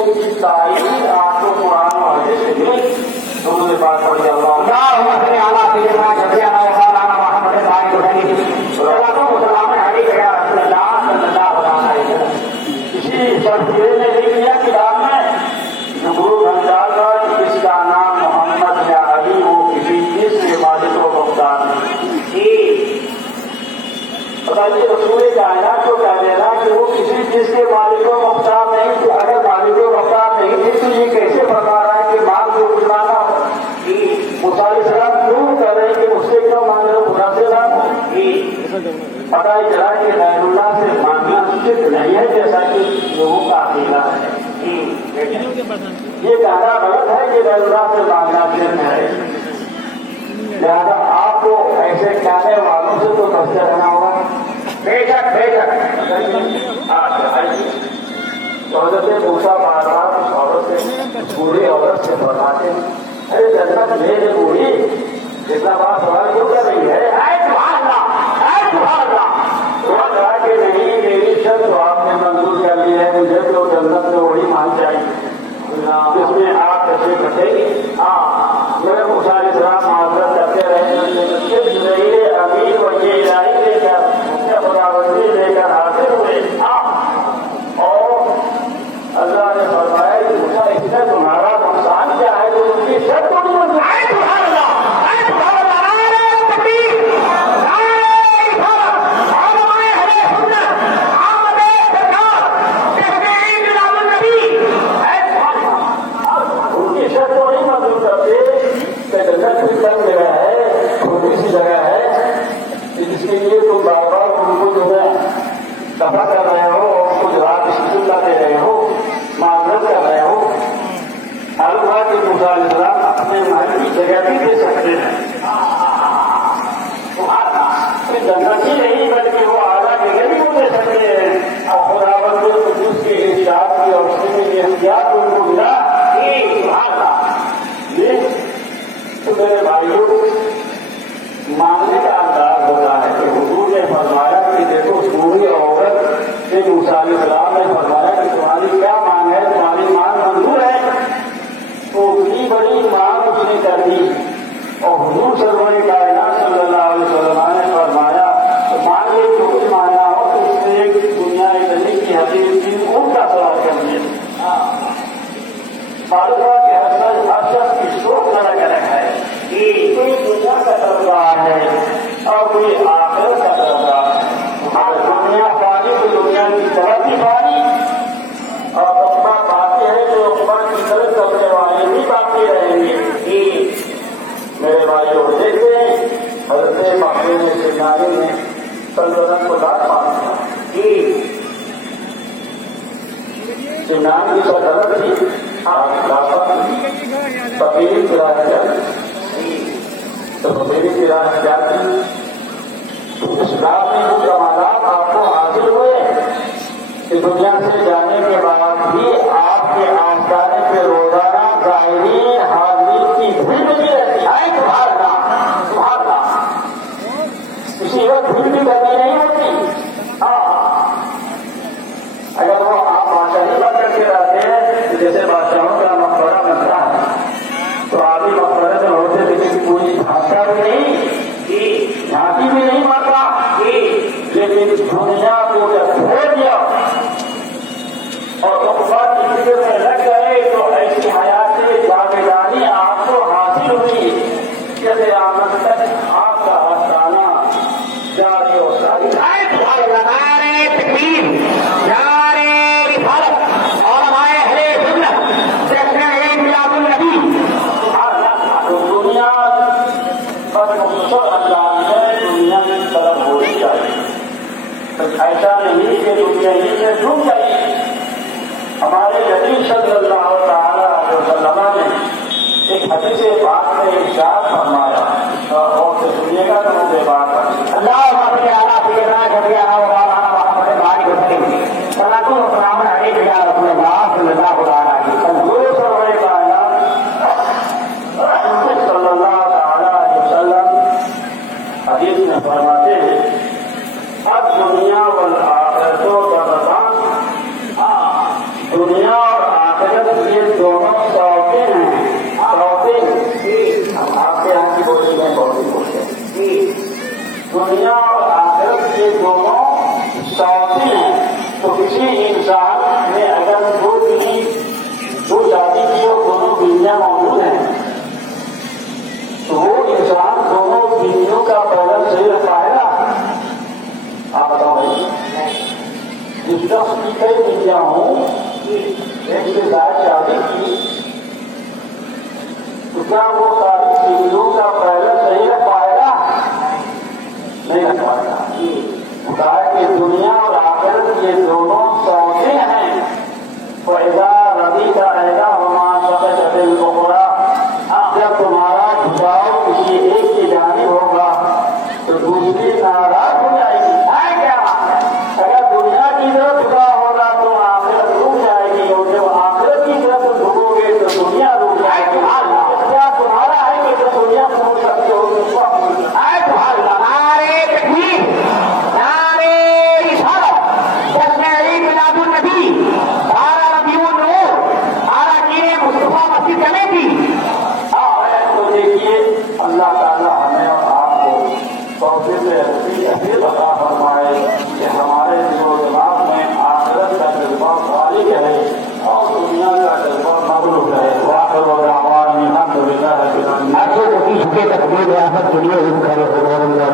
ان کی تعریف آپ کو قرآن و حدیث سے ملی درود پاک پڑھی اللہم صل علی سیدنا شفیعنا و مولانا محمد صلی اللہ علیہ وسلم سلام علیک یا رسول اللہ صلی اللہ علیہ وسلم. اسی سلسلے میں لکھ دیا کتاب میں گرو گھنٹال کا جس کا نام محمد یا علی وہ کسی چیز کے مالک و مختار نہیں. بتائیے رسول کائنات کو کہہ دینا کہ وہ کسی چیز کے مالک و مختار نہیں. تو اگر مالک و مختار نہیں تھی تو یہ کیسے بتا رہا ہے کہ مال کو گزرانا ہو؟ مصالح سلام کیوں کہہ رہے ہیں کہ اس سے کیوں مانگ رہے خدا سے پتا ہی چلا کہ غیر اللہ سے مانگنا صرف نہیں ہے جیسا کہ لوگوں کا عقیدہ ہے. یہ کہنا غلط ہے کہ غیر اللہ سے مانگنا صرف ہے. لہٰذا آپ کو ایسے کہنے والوں سے تو بچتے رہنا ہوگا. بے شک حضرت موسیٰ بار بار اس عورت سے بوڑھی عورت سے فرماتے ہیں ارے جنت میرے بوڑھی اتنا بڑا سوال کیوں کر رہی ہے؟ کہا کہ نہیں میری شرط تو آپ نے منظور کر لی ہے مجھے تو جنت میں وہی مان چاہیے جس میں آپ کیسے کٹے گی. میرے موسیٰ علیہ السلام معذرت کرتے رہے امیر و یہ الہی لے کر خداوندی لے کر حاضر ہوئے اور اللہ نے فرمایا کہ موسیٰ اس نے تمہارا نقصان کیا ہے تو ان کی شرط کو نہیں منظور. دفاع کر رہے ہو اور کچھ رات استقبال دے رہے ہو معذرت کر رہے ہو. اللہ کے موسیٰ علیہ السلام اپنے محل کی جگہ بھی دے سکتے ہیں. جنت ہی نہیں بلکہ وہ اعلیٰ جگہ بھی وہ دے سکتے ہیں. اور خداوند قدوس کے ارشاد کی اور اس میں یہ احتیاط ان کو ملا یہ تو میرے بھائیوں ماننے کا انداز ہوتا ہے کہ حضور نے فرمایا کہ دیکھو بوڑھی عورت سے موسیٰ علیہ السلام نے فرمایا کہ تمہاری کیا مانگ ہے تمہاری مانگ منظور ہے. تو اتنی بڑی مانگ اس نے کر دی اور حضور سرور کائنات صلی اللہ علیہ وسلم نے فرمایا مانگے جو کچھ مانگا ہو تو اس نے ایک دنیا اتنی کی حقیقت کی ان کا سوال کر دیا. معلوم کہ ہر شخص کی سوچ الگ الگ ہے. کوئی دنیا کا دربار ہے اور کوئی آخرت کا دربار ہے. ہر دنیا پانی کی دنیا کی طرف بھی پانی اور اقبا باقی ہے جو اقبا کی طرف کرنے والے بھی باقی رہیں گے. میرے بھائیوں دیکھتے ہیں حضرت محمود سنانی نے سلطنت کو دار پانا سنان کی سلطنت تھی فقیری کی راہ تو فقیری کی راہ جاتی اس رات میں وہ جمالات آپ کو حاصل ہوئے کہ دنیا سے جانے کے بعد بھی آپ کے آستانے پہ روزانہ ظاہری حاضری کی بھیڑ لگی رہتی ہے. اسی وقت بھیڑ بھی کرنی نہیں ہوتی. اگر وہ آپ بادشاہی بات کر کے رہتے ہیں جیسے بادشاہوں کا مقبرہ بنتا ہے تو آپ ہی مقبرے میں ہوتے لیکن کوئی بھاشا بھی نہیں جھانکی بھی نہیں مارتا. لیکن دنیا کو جب چھوڑ دیا اور اقبال کی فکر میں لگ گئے تو ایسی حیات جاویدانی آپ کو حاصل ہوئی جیسے آمد تک آپ کا آستانہ جاری اور ساری ایسا نہیں کہ دنیا ہی میں ڈوب جائے. ہمارے نبی صلی اللہ تعالی علیہ وسلم نے ایک حدیث پاک میں ارشاد فرمایا اور سنیے گا تو مجھے بات صلی اللہ تعالی علیہ وسلم حدیث میں فرماتے ہیں اب دنیا والآخرت و برزان. دنیا اور آخرت دنیا اور آخرت کے دونوں ساتھی ہیں. تو کسی انسان نے اگر دو شادی کی اور دونوں بیویاں موجود ہیں تو وہ انسان دونوں بیویوں کا بیلنس صحیح رکھ پائے گا؟ آپ بتاؤ بھائی. جس شخص کی کئی بیویاں ہوں، ایک سے زائد شادی کی، تو کیا وہ ساری بیویوں کا بیلنس صحیح رکھ پائے گا؟ نہیں رکھ پائے گا. خدا کی دنیا اور آخرت یہ دونوں سوچے ہیں. فَإِذَا رَضِيتَ إِحْدَاهُمَا سَقَطَتِ الْأُخْرَى. جب تمہارا جھکاؤ کسی ایک کی جانب ہوگا تو دوسری ناراض ہو جائے گی. ہے کیا؟ اگر دنیا کی طرف جھکاؤ ہوگا تو آخرت رک جائے گی، اور جب آخرت کی طرف جھکو گے تو دنیا رک جائے گی. کیا تمہارا ہے کہ جب دنیا چھوڑ سکتے ہو تو اللہ تعالیٰ ہمیں اور آپ کو توفیق عطا فرمائے کہ ہمارے دل و دماغ میں آخرت کا جذبہ خالق رہے اور دنیا کا جذبہ مغلوب رہے. واخر دعوانا الحمد للہ رب العالمین. آپ کو کسی جھکے تقدیر آفت کے لیے ان کا رسول اللہ